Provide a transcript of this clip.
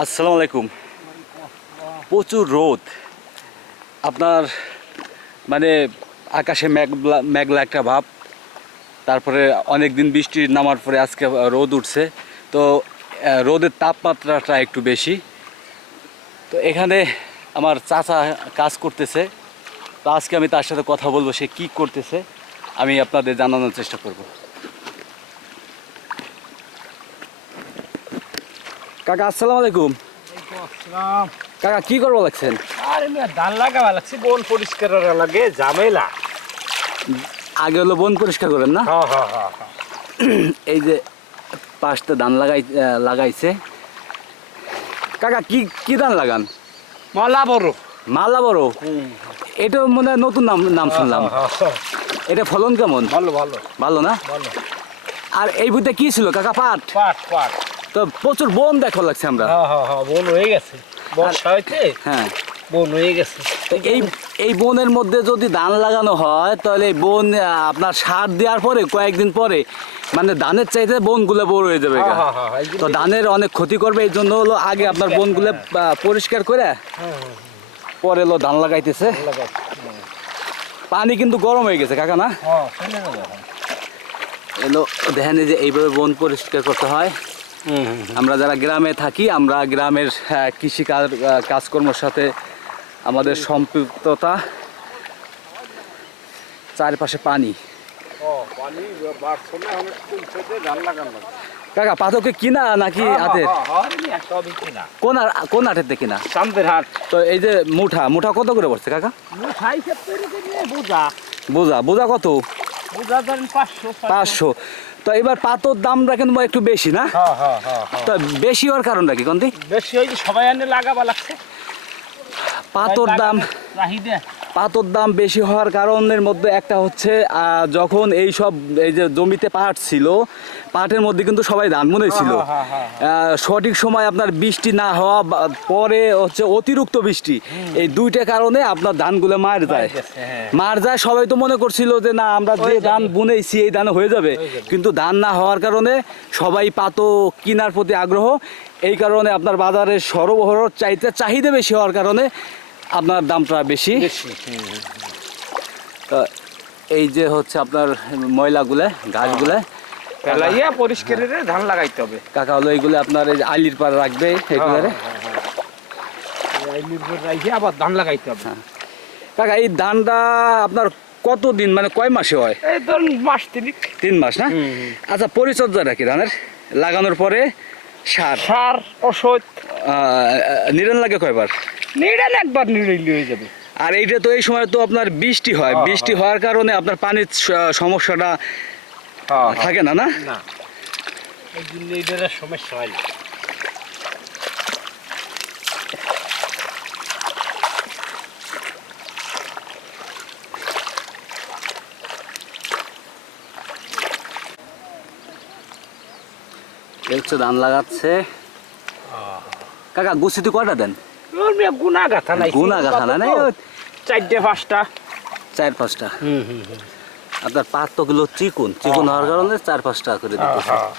আসসালামু আলাইকুম। প্রচুর রোদ। আপনার মানে আকাশে মেঘলা মেঘলা একটা ভাব। তারপরে অনেক দিন বৃষ্টি নামার পরে আজকে রোদ উঠছে। তো রোদের তাপমাত্রাটা একটু বেশি। তো এখানে আমার চাচা কাজ করতেছে। তো আজকে আমি তার সাথে কথা বলব, সে কি করতেছে, আমি আপনাদের জানানোর চেষ্টা করব। কাকা আসসালামু আলাইকুম। কাকা কি করব লাগছেন? আরে মিয়া ধান লাগাবা লাগছে বন পরিষ্কার করা লাগে ঝামেলা। আগে হলো বন পরিষ্কার করেন না? হ্যাঁ হ্যাঁ হ্যাঁ। এই যে পাঁচটা ধান লাগাই লাগাইছে। কাকা কি কি ধান লাগান? মালা বড়। মালা বড়? এটা মনে হয় নতুন নাম নাম শুনলাম। এটা ফলন কেমন? ভালো ভালো। ভালো না? ভালো। আর এই বুঝতে কি ছিল? কাকা পাট? পাট পাট। তো প্রচুর বন দেখা লাগছে আমরা। হ্যাঁ হ্যাঁ হ্যাঁ বন হয়ে গেছে। বর্ষা হয়েছে হ্যাঁ। বন হয়ে গেছে। তো এই এই বনের মধ্যে যদি ধান লাগানো হয় তাহলে এই বন আপনার সার দেওয়ার পরে কয়েকদিন পরে মানে ধানের চাইতে বনগুলো বড় হয়ে যাবে হ্যাঁ। হ্যাঁ হ্যাঁ তো ধানের অনেক ক্ষতি করবে এই জন্য হলো আগে আপনার বনগুলো পরিষ্কার করে হ্যাঁ, হ্যাঁ, পরে হলো ধান লাগাইতেছে। পানি কিন্তু গরম হয়ে গেছে কাকা না? হ্যাঁ। এলো দেখেন যে এইভাবে বন পরিষ্কার করতে হয়। আমরা যারা গ্রামে থাকি আমরা গ্রামের আহ, কৃষি কাজ কাজকর্মের সাথে আমাদের সম্পৃক্ততা চারপাশে পানি। কাকা পাথরকে কিনা নাকি হ্যাঁ, হাতের? হ্যাঁ, হ্যাঁ, মিয়া, সবই কিনা। হাটের থেকে কিনা? চান্দের হাট। তো এই যে মুঠা মুঠা কত করে পড়ছে কাকা? বোঝা বোঝা কত? পাঁচশো তো এবার পাতর দামটা কিন্তু একটু বেশি না? হ্যাঁ হ্যাঁ হ্যাঁ তো বেশি হওয়ার কারণটা কি কন্দি? বেশি হয়েছে সবাই এনে লাগাবা লাগছে। পাতর দাম চাহিদা পাতর দাম বেশি হওয়ার কারণের মধ্যে একটা হচ্ছে যখন এই সব এই যে জমিতে পাট ছিল পাটের মধ্যে কিন্তু সবাই ধান মনে ছিল হ্যাঁ, হ্যাঁ, হ্যাঁ, সঠিক সময় আপনার বৃষ্টি না হওয়া পরে হচ্ছে অতিরিক্ত বৃষ্টি। এই দুইটা কারণে আপনার ধানগুলো মার যায়। মার যায় সবাই তো মনে করছিল যে না আমরা যে ধান বুনেছি এই ধান হয়ে যাবে। হয়ে যাবে। কিন্তু ধান না হওয়ার কারণে সবাই পাতো কেনার প্রতি আগ্রহ। এই কারণে আপনার বাজারে সরবরাহ চাইতে চাহিদা বেশি হওয়ার কারণে আপনার দামটা বেশি। বেশি তো এই যে হচ্ছে আপনার ময়লাগুলো গাছগুলো। ফেলাইয়া পরিষ্কার করে ধান লাগাইতে হবে। কাকা হলো এইগুলো আপনার এই আলির পার রাখবে এগুলো রাখে আবার ধান লাগাইতে হবে। কাকা এই ধানটা আপনার কত দিন মানে কয় মাসে হয়? এই ধরুন মাস তিনিক। তিন মাস না। আচ্ছা পরিচর্যা কি ধানের? লাগানোর পরে সার? সার ওষুধ। নিরেন লাগে কয়বার? নিড়াল একবার নিড়াইলে হয়ে যাবে। আর এইটা তো এই সময় তো আপনার বৃষ্টি হয়। হ্যাঁ, বৃষ্টি হওয়ার কারণে আপনার পানির সমস্যাটা থাকে না না? এই জন্য এইটার সমস্যা হয় না। হচ্ছে ধান লাগাচ্ছে। কাকা গুছিতে কয়টা দেন? গুনা গাথা নাই গুনা গাথা না, নাই, চারটে পাঁচটা। চার পাঁচটা। হুম হুম হুম। আপনার পাত তো গুলো চিকুন চিকুন হওয়ার কারণে চার পাঁচটা করে হ্যাঁ